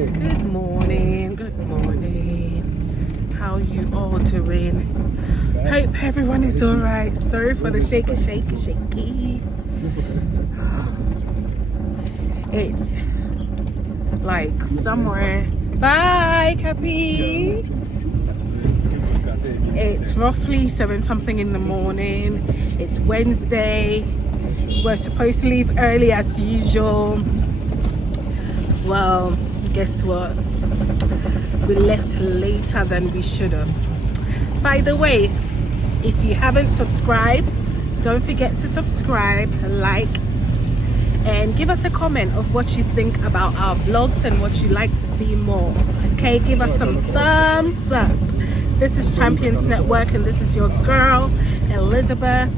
Good morning, good morning. How you all doing? Hope everyone is alright. Sorry for the shaky. It's like somewhere. Bye, Cappy. It's roughly 7 something in the morning. It's Wednesday. We're supposed to leave early as usual. Well, guess what? We left later than we should have. By the way, if you haven't subscribed, don't forget to subscribe, like, and give us a comment of what you think about our vlogs and what you'd like to see more. Okay, give us some thumbs up. This is Champions Network and this is your girl Elizabeth.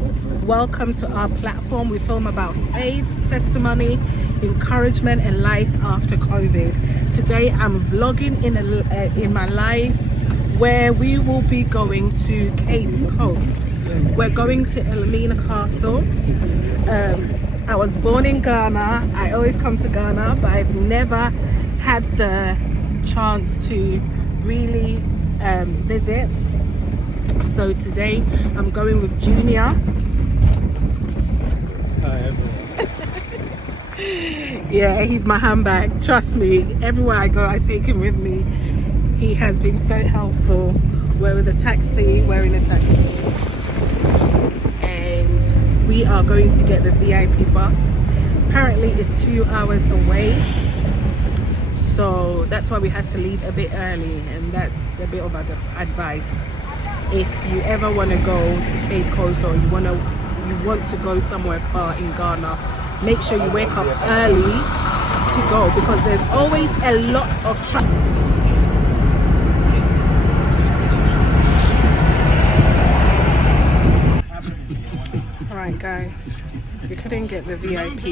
Welcome to our platform. We film about faith, testimony, encouragement and life after COVID. Today I'm vlogging in my life where we will be going to Cape Coast. We're going to Elmina Castle. I was born in Ghana. I always come to Ghana, but I've never had the chance to really visit. So today I'm going with Junior. Hi everyone. Yeah, he's my handbag. Trust me, everywhere I go I take him with me. He has been so helpful. We're in a taxi, and we are going to get the VIP bus. Apparently it's 2 hours away, so that's why we had to leave a bit early, and that's a bit of advice. If you ever want to go to Cape Coast or you want to go somewhere far in Ghana, make sure you wake up early to go, because there's always a lot of traffic. Alright guys, we couldn't get the VIP.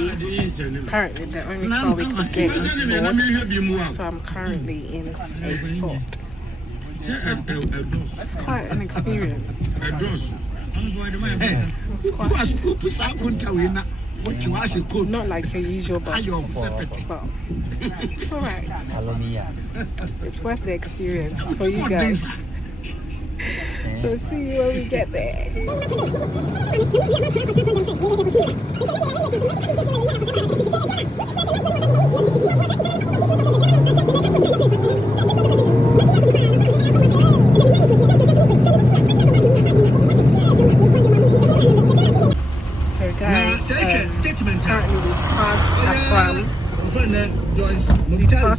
Apparently the only car we could get is Ford, so I'm currently in a Ford. It's quite an experience. Not like your usual bus, but alright. It's worth the experience. It's for you guys. So see you when we get there. So guys, apparently we've passed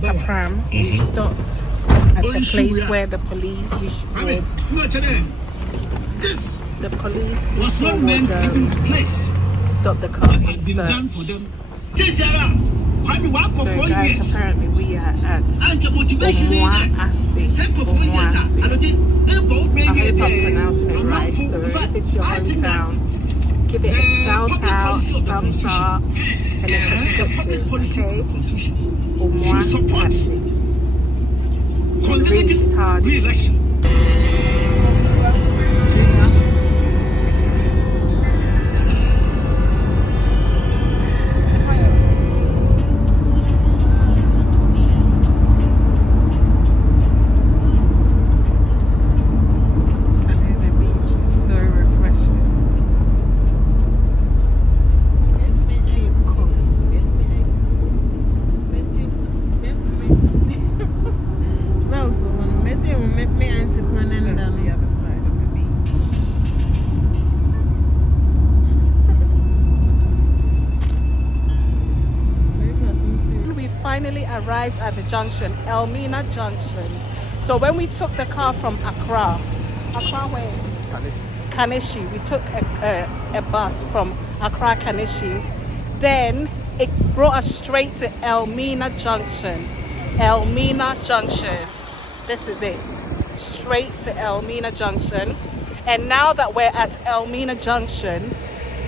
a pram. We've stopped at a place where the police usually stop the car and search. So guys, apparently we are at Omuasi. I hope I'm pronouncing it right. So if it's your hometown, give it a shout out, thumbs up, and a subscription, okay? Omuasi. And read it hard. Finally arrived at the junction, Elmina Junction. So when we took the car from Accra where? Kanishi. We took a bus from Accra Kanishi. Then it brought us straight to Elmina Junction. Elmina Junction. This is it. Straight to Elmina Junction. And now that we're at Elmina Junction,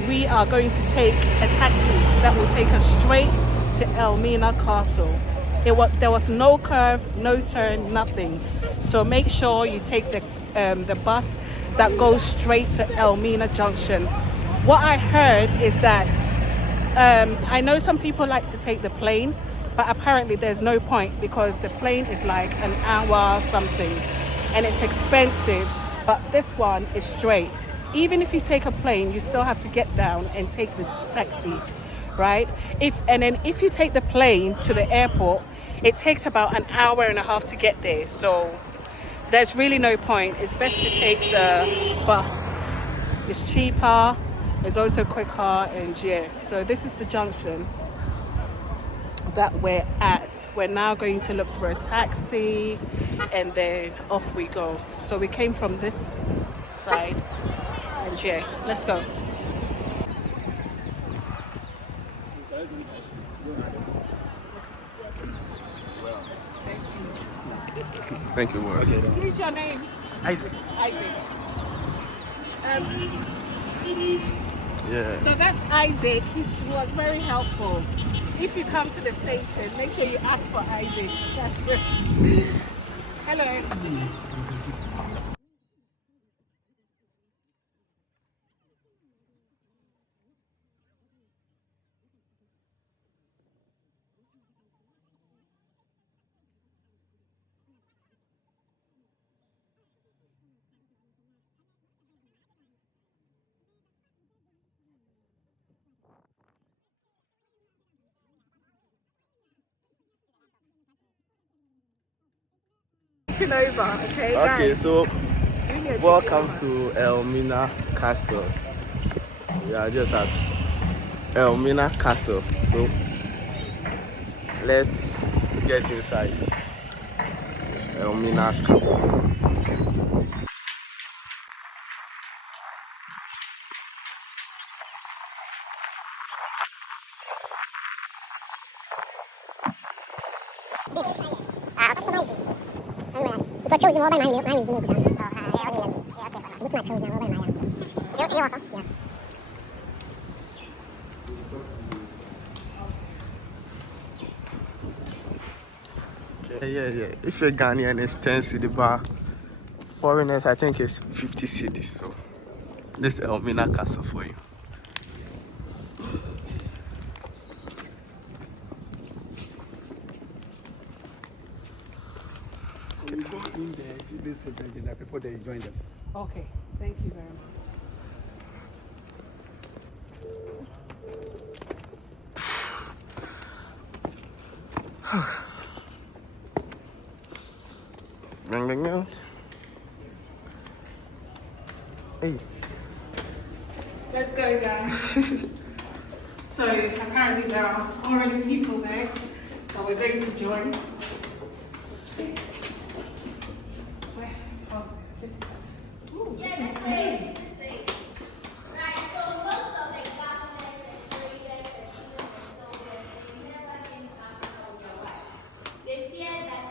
we are going to take a taxi that will take us straight to Elmina Castle. There was no curve, no turn, nothing. So make sure you take the bus that goes straight to Elmina Junction. What I heard is that I know some people like to take the plane, But apparently there's no point because the plane is like an hour something and it's expensive. But this one is straight. Even if you take a plane, you still have to get down and take the taxi, right? If you take the plane to the airport, it takes about an hour and a half to get there. So there's really no point. It's best to take the bus. It's cheaper, it's also quicker, and yeah. So this is the junction that we're at. We're now going to look for a taxi and then off we go. So we came from this side and yeah, let's go. Thank you, boss. Okay, please, your name? Isaac. Isaac. Yeah. So that's Isaac. He was very helpful. If you come to the station, make sure you ask for Isaac. That's good. Hello. Taking over, okay? Okay, guys. so Really welcome to Elmina Castle. We are just at Elmina Castle. So let's get inside Elmina Castle. Yeah. If you're Ghanaian, it's 10 cedi bar. Foreigners, I think it's 50 cedis. So this is Elmina Castle for you. When you go in there, if you listen to the people, they join them. Okay, thank you very much. Hey. Let's go, guys. So apparently there are already people there that we're going to join. Yeah, this way. Right, so most of the government and traders and students and soldiers, they never came to Africa with their wives. They feared that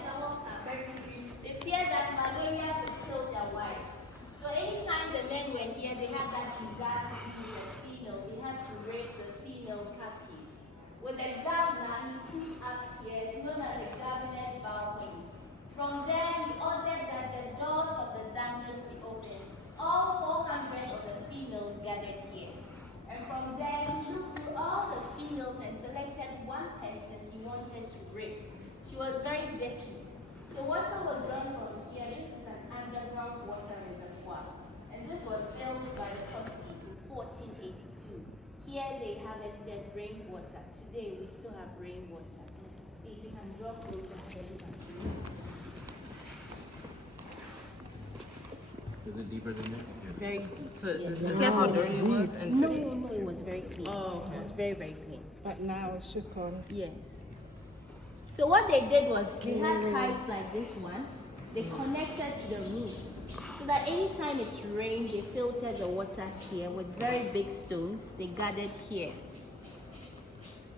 They feared that malaria would kill their wives. So anytime the men were here, they had that desire to be with a female. They had to raise the female captives. With the governor, he stood up here. It's known as the governor's balcony. From there, he ordered that the doors of the dungeons be opened. All 400 of the females gathered here. And from there, he looked through all the females and selected one person he wanted to rape. She was very dirty. So water was drawn from here. This is an underground water reservoir. And this was built by the Portuguese in 1482. Here they harvested rainwater. Today we still have rainwater. Please, you can draw closer and look at it. Is it deeper than that? Very deep. So see how dirty it was and No, it was very clean. Oh, okay. It was very, very clean. But now it's just gone. Yes. So what they did was they had pipes like this one. They connected to the roofs so that anytime it rained, they filtered the water here with very big stones. They gathered here.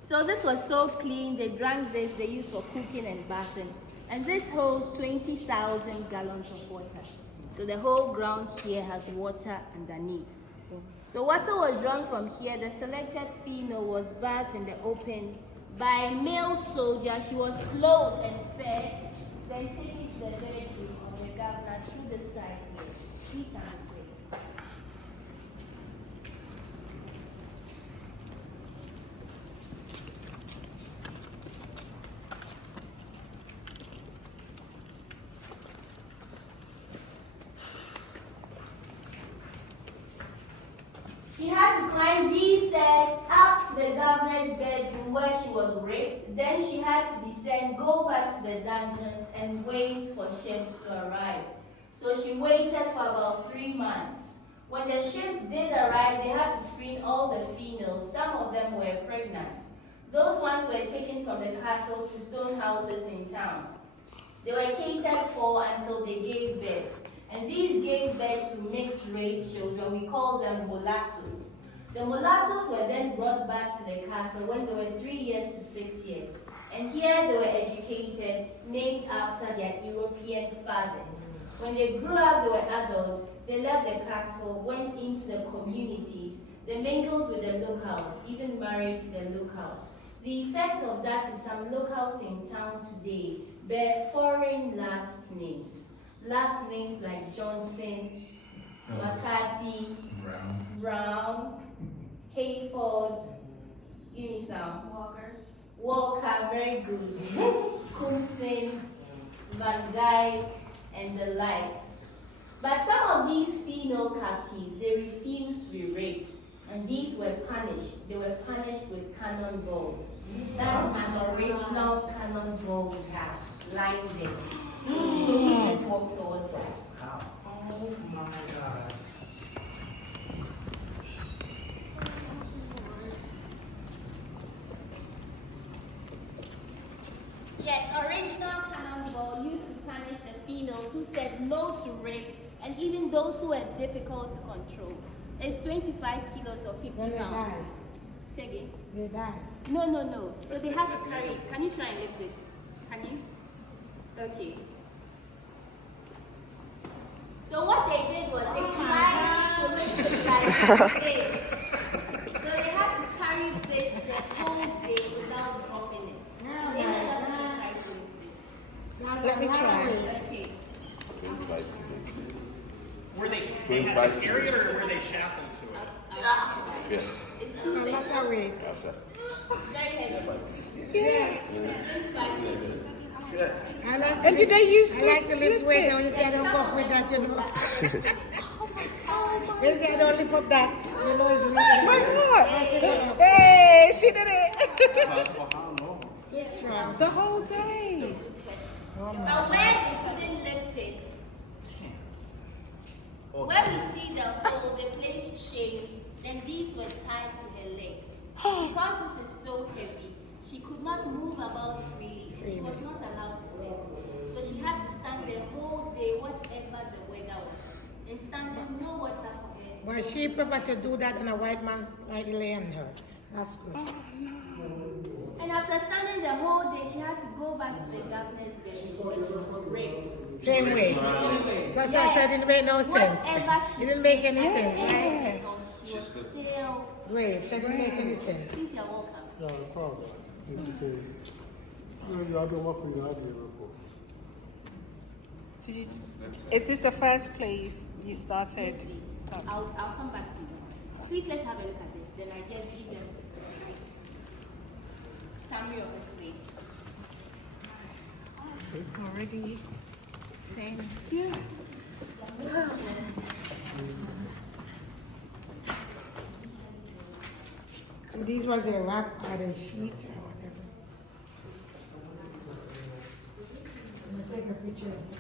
So this was so clean. They drank this. They used for cooking and bathing. And this holds 20,000 gallons of water. So the whole ground here has water underneath. So water was drawn from here. The selected female was bathed in the open by a male soldier. She was clothed and fed, then taken to the village room of the governor through the side here. Please stand this way. stairs up to the governor's bedroom where she was raped. Then she had to descend, go back to the dungeons, and wait for ships to arrive. So she waited for about 3 months. When the ships did arrive, they had to screen all the females. Some of them were pregnant. Those ones were taken from the castle to stone houses in town. They were catered for until they gave birth. And these gave birth to mixed-race children. We call them mulattoes. The mulattoes were then brought back to the castle when they were 3 years to 6 years. And here they were educated, named after their European fathers. When they grew up, they were adults. They left the castle, went into the communities. They mingled with the locals, even married the locals. The effect of that is some locals in town today bear foreign last names. Last names like Johnson, McCarthy, Brown, Hayford, give me some. Walker, very good. Coulson, Van Dyke, and the likes. But some of these female captives, they refused to be raped. And these were punished. They were punished with cannonballs. That's an original cannonball we have, lying there. So please let's walk towards that. Oh my God. Yes, original cannonball used to punish the females who said no to rape, and even those who were difficult to control. It's 25 kilos or 50 Then they pounds. die. Say again? They die. No. So they had to carry it. Can you try and lift it? Can you? Okay. So what they did was they tried to lift it like this. So they had to carry this the whole day without dropping it. And they ended up trying to lift it. Let me try. Okay. Were they had to carry it or were they shackled to it? Yes. It's too I'm big. not that way. Very heavy. Yes. 25 kgs. I like to And did they use I to like to lift lift weight. it? When you say I don't fuck with that, you know. When you say I don't lift up that, you know it's My really. God. Hey, she did it. It's strong. The whole day. But where they couldn't lift it, where we see the hole, they placed chains, then these were tied to her legs. Because this is so heavy, she could not move about freely, and she was not allowed to sit. So she had to stand the whole day, whatever the weather was. And standing, no water for her. But she preferred to do that in a white man like laying her. That's good. And after standing the whole day, she had to go back to the governor's bedroom where she was raped. Same way. So it didn't make no sense. It didn't make any sense, right? She was still. Wait, so it didn't make any sense. Please, you're welcome. Yeah, no problem. Need to say, you have been working your idea before. Is this the first place you started? Yes, please. I'll come back to you. Please, let's have a look at this. Then I just give them a brief summary of this place. It's already. Same. Yeah. So these was a wrap or a sheet or whatever. I'm gonna take a picture of this.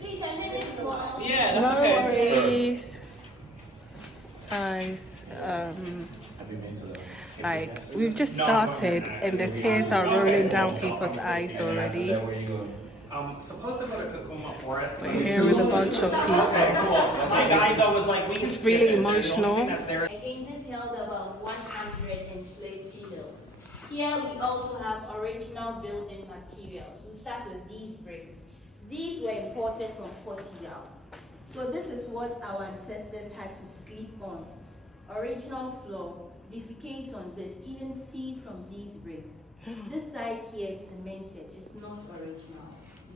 Please, I made it small. Yeah, that's No okay. worries. Guys, like we've just started and the tears are rolling down people's eyes already. Supposed to go to Kakuma Forest. We're here with a bunch of people. My guy though was like, we can It's really skip it. There's emotional. nothing that's there. Again, this held about 100 enslaved females. Here we also have original building materials. We start with these bricks. These were imported from Portugal. So this is what our ancestors had to sleep on. Original floor, defecate on this, even feed from these bricks. This side here is cemented, it's not original.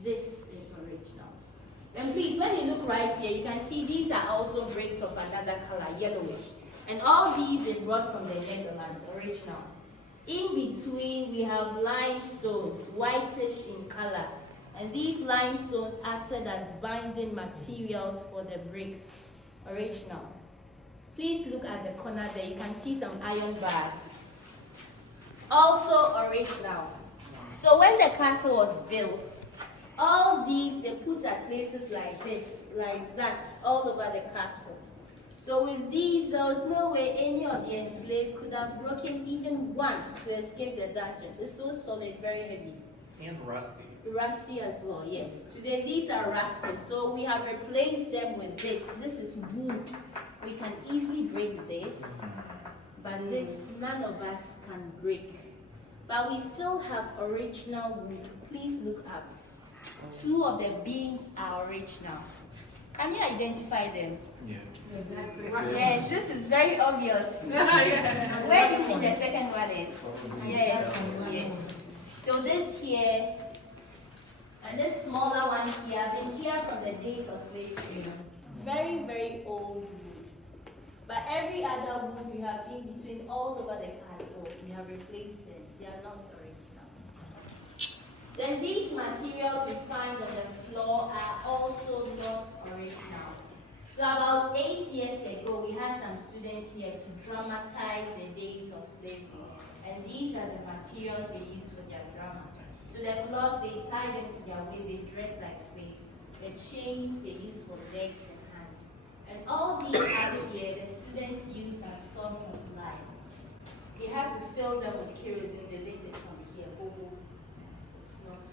This is original. Then please, when you look right here, you can see these are also bricks of another color, yellowish. And all these they brought from the Netherlands, original. In between, we have limestones, whitish in color. And these limestones acted as binding materials for the bricks. Original. Please look at the corner there. You can see some iron bars. Also original. So when the castle was built, all these they put at places like this, like that, all over the castle. So with these, there was no way any of the enslaved could have broken even one to escape the dungeons. It's so solid, very heavy. And rusty. Rusty as well, yes. Today these are rusty, so we have replaced them with this. This is wood. We can easily break this, but this none of us can break. But we still have original wood. Please look up. Two of the beams are original. Can you identify them? Yeah. Yes, this is very obvious. Where do you think the second one is? Yes, yes. So this here, and this smaller one here, have been here from the days of slavery. Very, very old wood. But every other wood we have in between all over the castle, we have replaced them. They are not original. Then these materials we find on the floor are also not original. So about 8 years ago, we had some students here to dramatize the days of slavery. And these are the materials they use for their drama. So the cloth, they tie them to their waist, they dress like slaves. The chains they use for legs and hands. And all these out here, the students use as source of light. They had to fill them with kerosene, they lit it from here. Oh, it's not.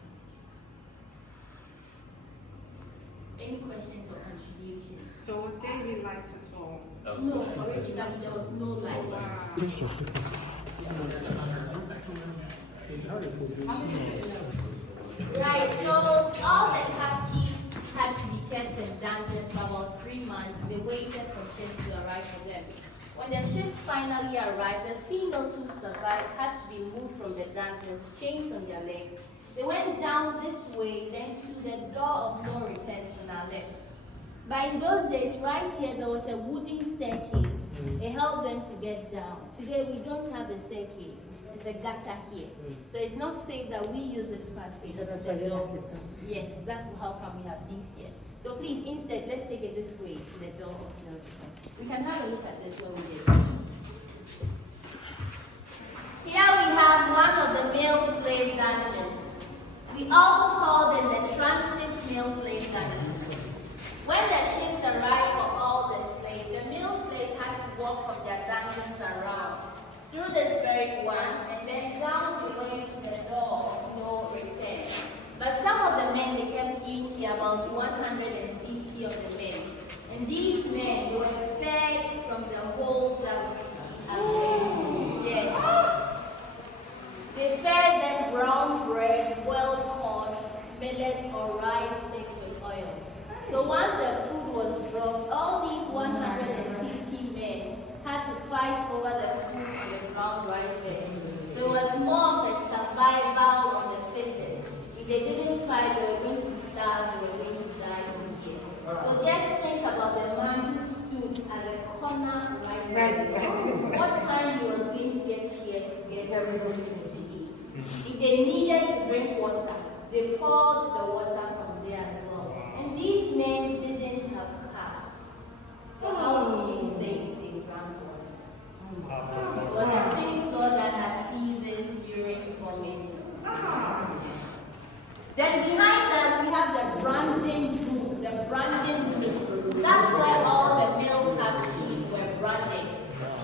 Any questions or contributions? So was there any light at all? No, originally there was no light. Right, so all the captives had to be kept in dungeons for about 3 months. They waited for ships to arrive for them. When the ships finally arrived, the females who survived had to be moved from the dungeons, chains on their legs. They went down this way, then to the door of no return on our left. But in those days, right here, there was a wooden staircase. It helped them to get down. Today, we don't have a staircase. It's a gutter here. So it's not safe that we use this passage. Yes, that's how come we have these here. So please, instead, let's take it this way to the door of no return. We can have a look at this when we get it. Here we have one of the male slave dungeons. We also call this a transit male slave dungeon. When the ships arrived for all the slaves, the male slaves had to walk from their dungeons around through this very one and then down the way to the door of no return. But some of the men, they kept in here, about 150 of the men. And these men, they were fed from the whole that we see out there. Yes. They fed them brown bread, boiled corn, millet, or rice mixed with oil. So once the food was dropped, all these 150 men had to fight over the food on the ground right there. So it was more of a survival of the fittest. If they didn't fight, they were going to starve, they were going to die over here. So just think about the man who stood at the corner right there. What time he was going to get here to get everything to eat. If they needed to drink water, they poured the water from there as well. And these men didn't have cars. So how do you think they drank water? It was the same floor that had feces, urine, vomit. Then behind us we have the branding room. The branding room. That's where all the male captives were branded.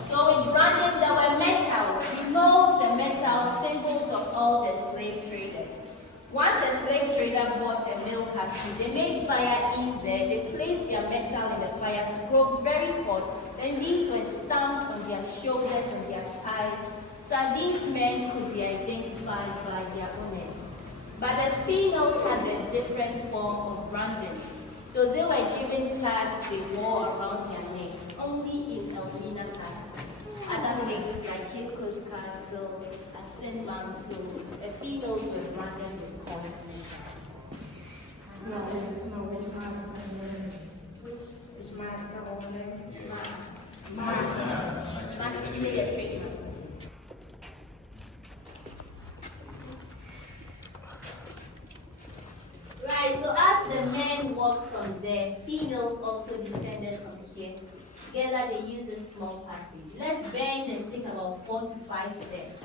So with branding there were metals. Below the metals, symbols of all the slave traders. Once a slave trader bought a male captive, they made fire in there, they placed their metal in the fire to grow very hot. Then these were stamped on their shoulders and their thighs, so that these men could be identified by their owners. But the females had a different form of branding. So they were given tags they wore around their necks, only in Elmina Castle. Other places like Cape Coast Castle, Asin Manso, the females were branded with coins and tags. Which master only? Master trade master. females also descended from here. Together they use a small passage. Let's bend and take about 4 to 5 steps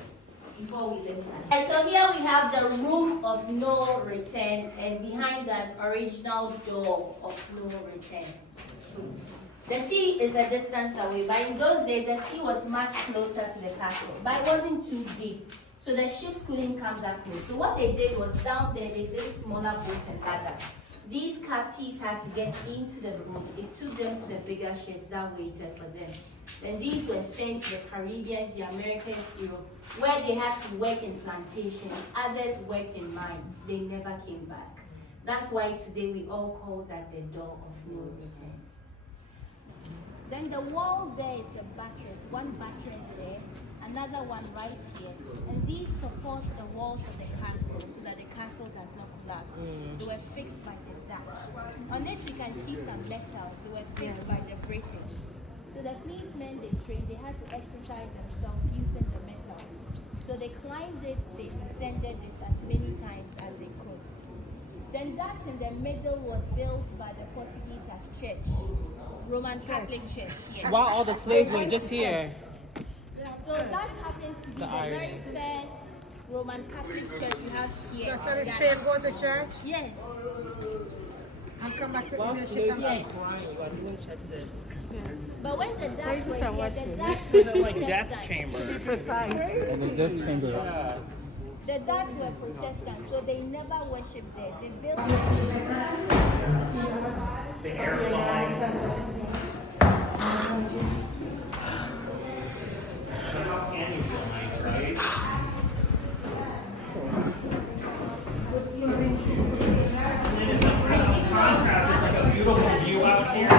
before we lift our hands. And so here we have the room of no return, and behind us, original door of no return. So the sea is a distance away, but in those days the sea was much closer to the castle, but it wasn't too deep, so the ships couldn't come that close. So what they did was down there they did smaller boats and ladder. These captives had to get into the boats. It took them to the bigger ships that waited for them. Then these were sent to the Caribbean, the Americas, Europe, where they had to work in plantations. Others worked in mines. They never came back. That's why today we all call that the door of no return. Then the wall there is a buttress. One buttress there, another one right here. And these support the walls of the castle so that the castle does not collapse. They were fixed by the Dutch. On it we can see some metals. They were fixed by the British. So the policemen they trained, they had to exercise themselves using the metals. So they climbed it, they descended it as many times as they could. Then that in the middle was built by the Portuguese as church. Roman Catholic Church, yes. While all the slaves were just here. So that happens to be the very first Roman Catholic church you have here. So the slave go to church Yes. and come back to While English slaves and were Yes. crying, we had no church service. But when the Dutch Praises were are here, the worship. Dutch were Like death Protestants. chamber. Precise. The Dutch were Protestants, so they never worshipped there. They built The air flies. How can you feel nice, right? And it's a contrast. It's like a beautiful view out here.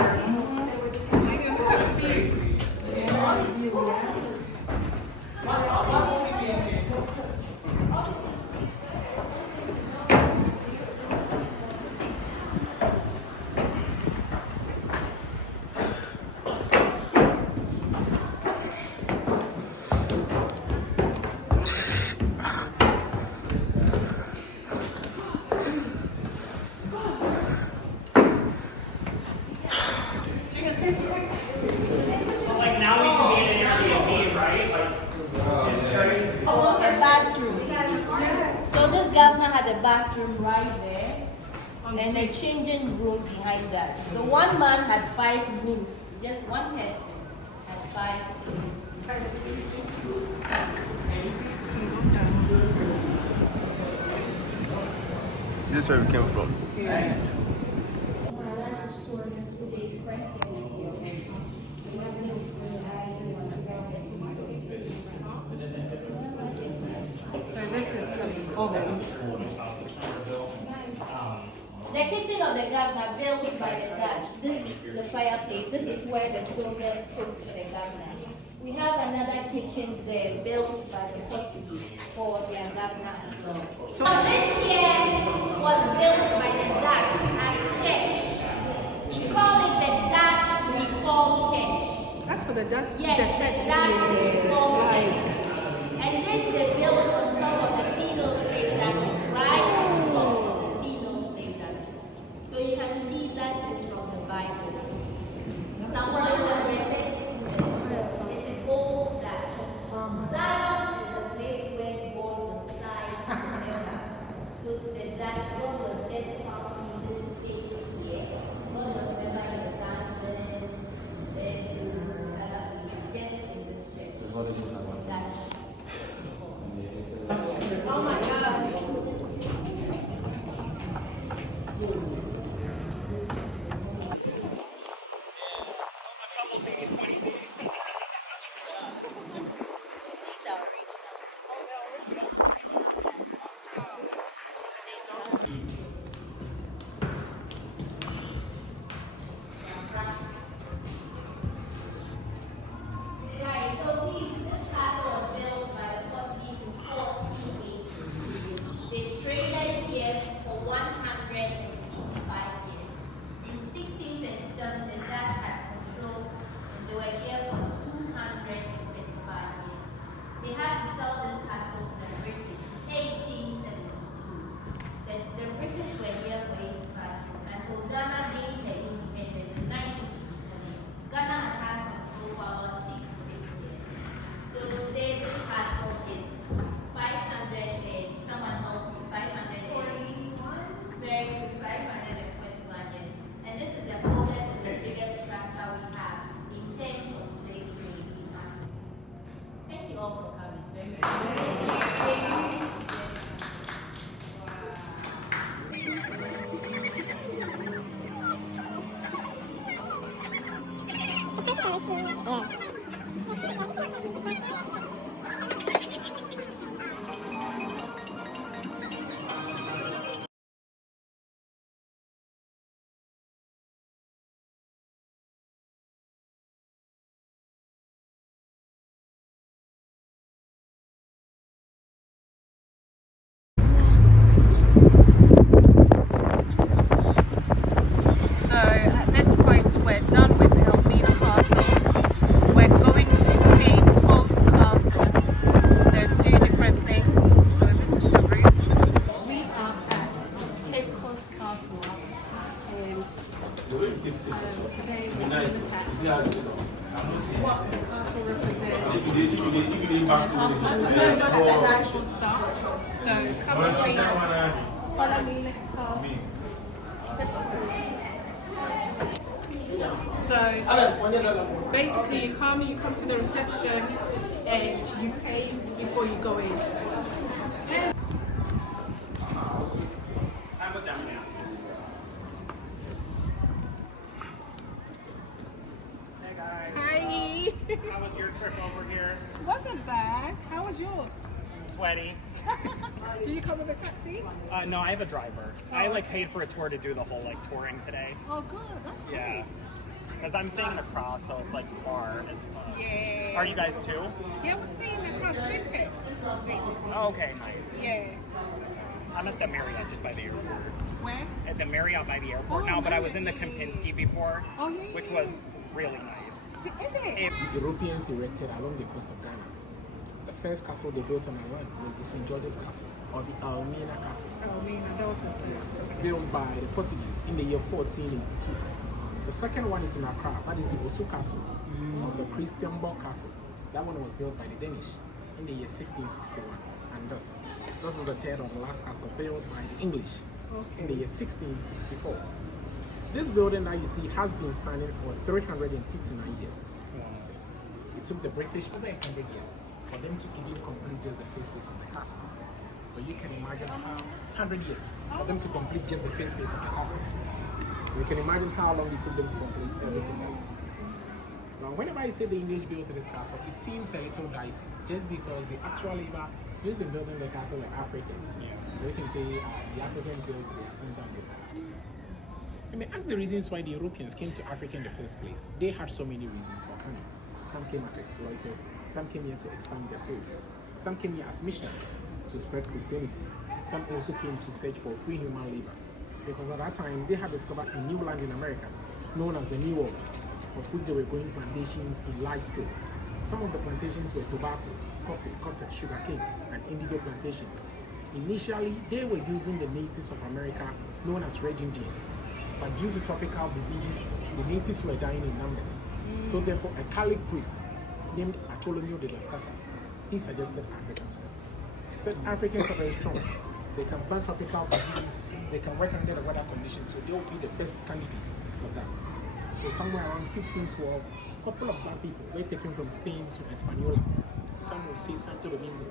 But like now we can be in an Airbnb, right? Like just turning. a bathroom. So this governor had a bathroom right there, and a changing room behind that. So one man had 5 rooms. Just one person had 5 rooms. This is where we came from. So this is the oven. The kitchen of the governor built by the Dutch. This is the fireplace. This is where the soldiers cooked for the governor. We have another kitchen there built by the Portuguese for their governor as well. So this here was built by the Dutch as church. We call it the Dutch Reformed Church. That's for the Dutch, Yes, the church. the Dutch Yes, Reformed right. Church. And this they built on top of the female slave diamonds, right? On top of the female slave diamonds. So you can see that is from the Bible. Psalm 100. It's a gold dash. Zion is a place where God resides forever. So to the Dutch, God was just found in this space here. God was never in the gardens, bedrooms, other places, just in this church. the actual stuff. So come with me. Follow me. Let's go. So basically, you come to the reception, and you pay before you go in. I'm with them now. Hey guys. Hi. How was your trip over here? Wasn't bad. How was yours? Sweaty. Did you come with a taxi? No, I have a driver. I paid for a tour to do the whole touring today. Oh, good. That's great. Yeah. Because I'm staying in Accra, so it's far as fuck. Yeah. Are you guys too? Yeah, we're staying across Fintech, basically. Oh, okay, nice. Yeah. I'm at the Marriott just by the airport. Where? At the Marriott by the airport Oh, now, but I was Marriott, in the yeah, yeah, Kempinski before, Oh, yeah, which yeah, was really nice. Is it? Europeans erected along the coast of Ghana. The first castle they built on our land was the St. George's Castle, or the Elmina Castle. Elmina, that was the Yes, first. built by the Portuguese in the year 1482. The second one is in Accra, that is the Osu Castle, or the Christianborg Castle. That one was built by the Danish in the year 1661. And this is the third or the last castle built by the English in the year 1664. This building that you see has been standing for 359 years. Yes. It took the British over 100 years for them to even complete just the face of the castle. So you can imagine how 100 years for them to complete just the face of the castle. You can imagine how long it took them to complete everything that you see. Now, whenever I say the English built this castle, it seems a little dicey, just because the actual labor used in building the castle were Africans. We can say the Africans built, the Africans built. I mean, ask the reasons why the Europeans came to Africa in the first place. They had so many reasons for coming. Some came as exploiters, some came here to expand their territories, some came here as missionaries to spread Christianity, some also came to search for free human labor. Because at that time, they had discovered a new land in America, known as the New World, of which they were growing plantations in large scale. Some of the plantations were tobacco, coffee, cotton, sugar cane, and indigo plantations. Initially, they were using the natives of America, known as Red Indians. But due to tropical diseases, the natives were dying in numbers. So therefore, a Catholic priest named Bartolomeo de las Casas, he suggested Africans. He said Africans are very strong. They can stand tropical diseases, they can work under the weather conditions, so they will be the best candidates for that. So somewhere around 1512, a couple of black people were taken from Spain to Hispaniola. Some will say Santo Domingo,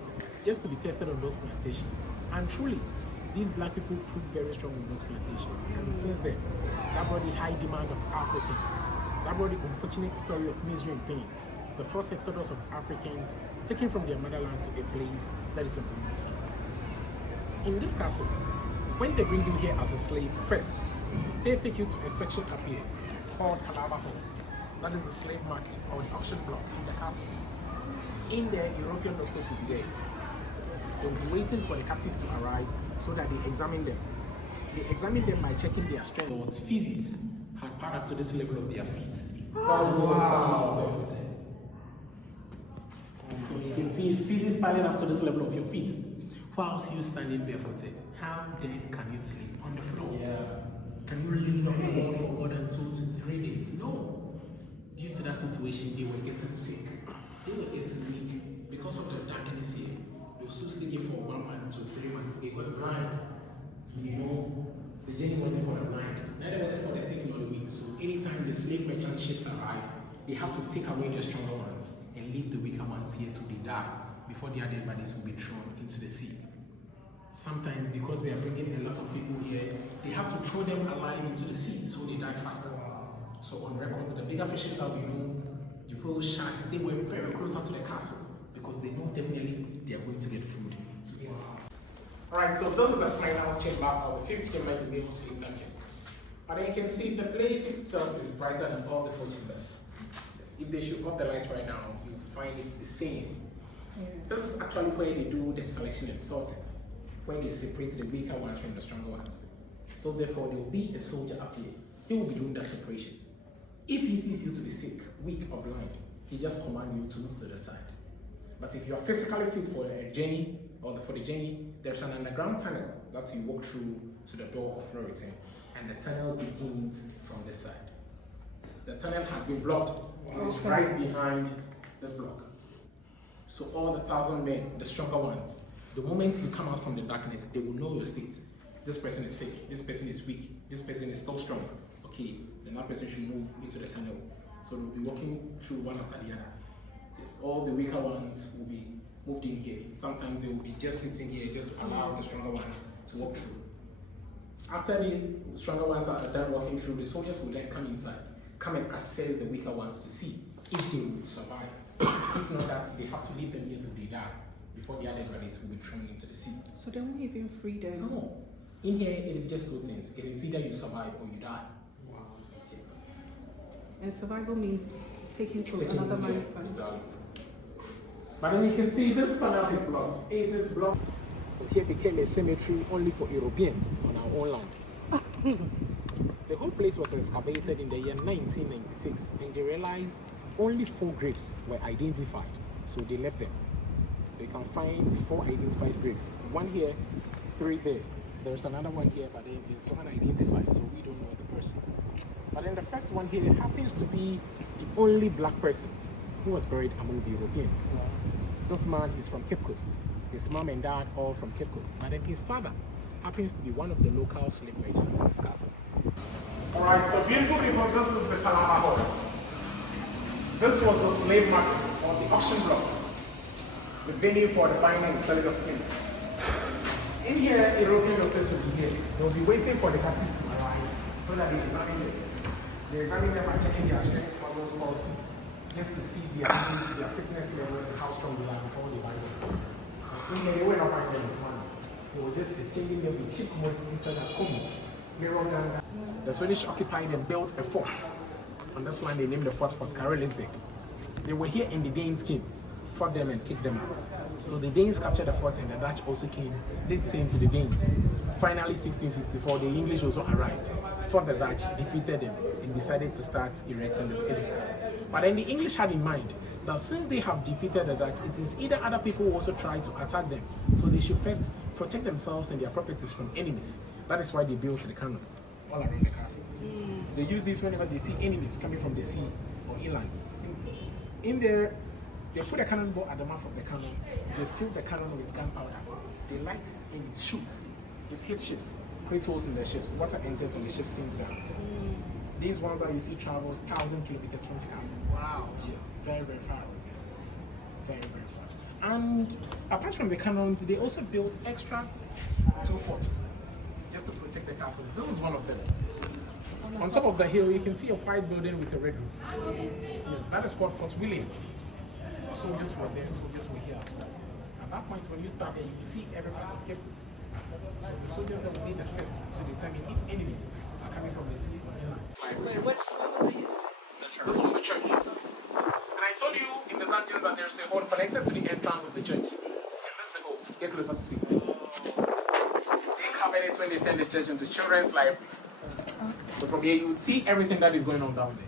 just to be tested on those plantations. And truly, these black people proved very strong on those plantations. And since then, that brought the high demand of Africans. That brought the unfortunate story of misery and pain. The first exodus of Africans taken from their motherland to a place that is unknown to them. In this castle, when they bring you here as a slave, first, they take you to a section up here called Halaba Hall. That is the slave market or the auction block in the castle. In there, European locals will be there. They'll be waiting for the captives to arrive so that they examine them. They examine them by checking their strength. But feces had piled up to this level of their feet. Wow. So you can see feces piling up to this level of your feet. Whilst you standing barefooted, how then can you sleep on the floor? Can you lean on the wall for more than 2 to 3 days? No. Due to that situation, they were getting sick. They were getting weak because of the darkness here. They were so staying here for 1 month to 3 months. They got blind. You know, the journey wasn't for the blind. Neither was it for the sick nor the weak. So anytime the slave merchant ships arrive, they have to take away the stronger ones and leave the weaker ones here till they die before their dead bodies will be thrown into the sea. Sometimes, because they are bringing a lot of people here, they have to throw them alive into the sea so they die faster. So on records, the bigger fishes that we know, the pearl sharks, they were very closer to the castle because they know definitely they are going to get food to eat. Alright, so this is the final chamber of the 5th chamber in the maple slave dungeon. But then you can see the place itself is brighter than all the 4 chambers. Yes, if they should off the lights right now, you'll find it's the same. This is actually where they do the selection and sorting, where they separate the weaker ones from the stronger ones. So therefore, there will be a soldier up here. He will be doing that separation. If he sees you to be sick, weak or blind, he just commands you to move to the side. But if you are physically fit for a journey, or for the journey, there's an underground tunnel that you walk through to the door of no return, and the tunnel begins from this side. The tunnel has been blocked. It is right behind this block. So all the 1,000 men, the stronger ones, the moment you come out from the darkness, they will know your state. This person is sick, this person is weak, this person is still strong. Okay, then that person should move into the tunnel. So they'll be walking through one after the other. Yes, all the weaker ones will be moved in here. Sometimes they will be just sitting here just to allow the stronger ones to walk through. After the stronger ones are done walking through, the soldiers will then come inside, come and assess the weaker ones to see if they will survive. If not that, they have to leave them here till they die before the other brothers will be thrown into the sea. So they won't even free them. No. In here, it is just two things. It is either you survive or you die. Wow. Okay. And survival means taking to Taking another here, man's body. exactly. But then you can see this tunnel is blocked. It is blocked. So here became a cemetery only for Europeans on our own land. The whole place was excavated in the year 1996, and they realized only 4 graves were identified, so they left them. So you can find 4 identified graves. 1 here, 3 there. There's another one here, but it's unidentified, so we don't know the person. But then the first one here happens to be the only black person who was buried among the Europeans. This man is from Cape Coast. His mom and dad all from Cape Coast. But then his father happens to be one of the local slave merchants in this castle. Alright, so beautiful people, this is the Palama Hall. This was the slave market, or the auction block, the venue for the buying and selling of slaves. In here, European doctors will be here. They'll be waiting for the captives to arrive so that they examine them. They examine them by checking their strength muscles called feet, just to see their fitness level and how strong they are before they buy them. In here, they were not buying them with money. They were just exchanging them with cheap commodities such as coffee, mirror gun. The Swedish occupied and built a fort. On this land, they named the fort Fort Carolisberg. They were here and the Danes came, fought them and kicked them out. So the Danes captured the fort and the Dutch also came, did the same to the Danes. Finally, 1664, the English also arrived, fought the Dutch, defeated them, and decided to start erecting this edifice. But then the English had in mind that since they have defeated the Dutch, it is either other people who also try to attack them. So they should first protect themselves and their properties from enemies. That is why they built the cannons all around the castle. They use this whenever they see enemies coming from the sea or inland. In there, they put a cannonball at the mouth of the cannon. They fill the cannon with gunpowder. They light it and it shoots. It hits ships, creates holes in the ships. Water enters and the ship sinks down. These ones that you see travels 1,000 kilometers from the castle. Wow. Yes, very, very far away. Very, very far. And apart from the cannons, they also built extra 2 forts just to protect the castle. This is one of them. On top of the hill, you can see a white building with a red roof. Yes, that is called Fort William. Soldiers were there, soldiers were here as well. At that point, when you start there, you can see every part of Cape Coast. So the soldiers that will be the first to determine if enemies are coming from the sea or inland. Wait, what was it you said? This was the church. And I told you in the dungeon that there's a hole connected to the entrance of the church. And this is the hole. Get closer to see. They covered it when they turned the church into children's library. So from here, you would see everything that is going on down there.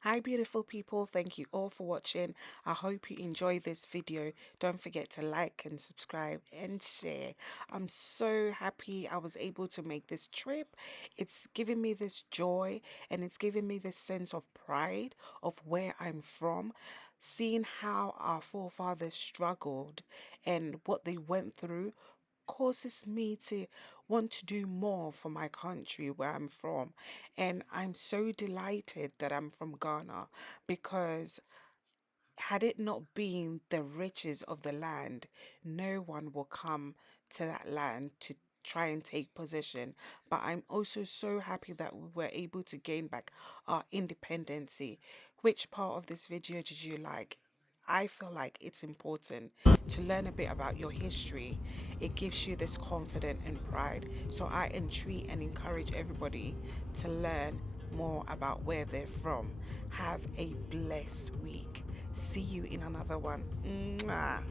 Hi beautiful people, thank you all for watching. I hope you enjoyed this video. Don't forget to like and subscribe and share. I'm so happy I was able to make this trip. It's giving me this joy and it's giving me this sense of pride of where I'm from. Seeing how our forefathers struggled and what they went through causes me to want to do more for my country where I'm from. And I'm so delighted that I'm from Ghana, because had it not been the riches of the land, no one will come to that land to try and take possession. But I'm also so happy that we were able to gain back our independency. Which part of this video did you like? I feel like it's important to learn a bit about your history. It gives you this confidence and pride. So I entreat and encourage everybody to learn more about where they're from. Have a blessed week. See you in another one. Mwah.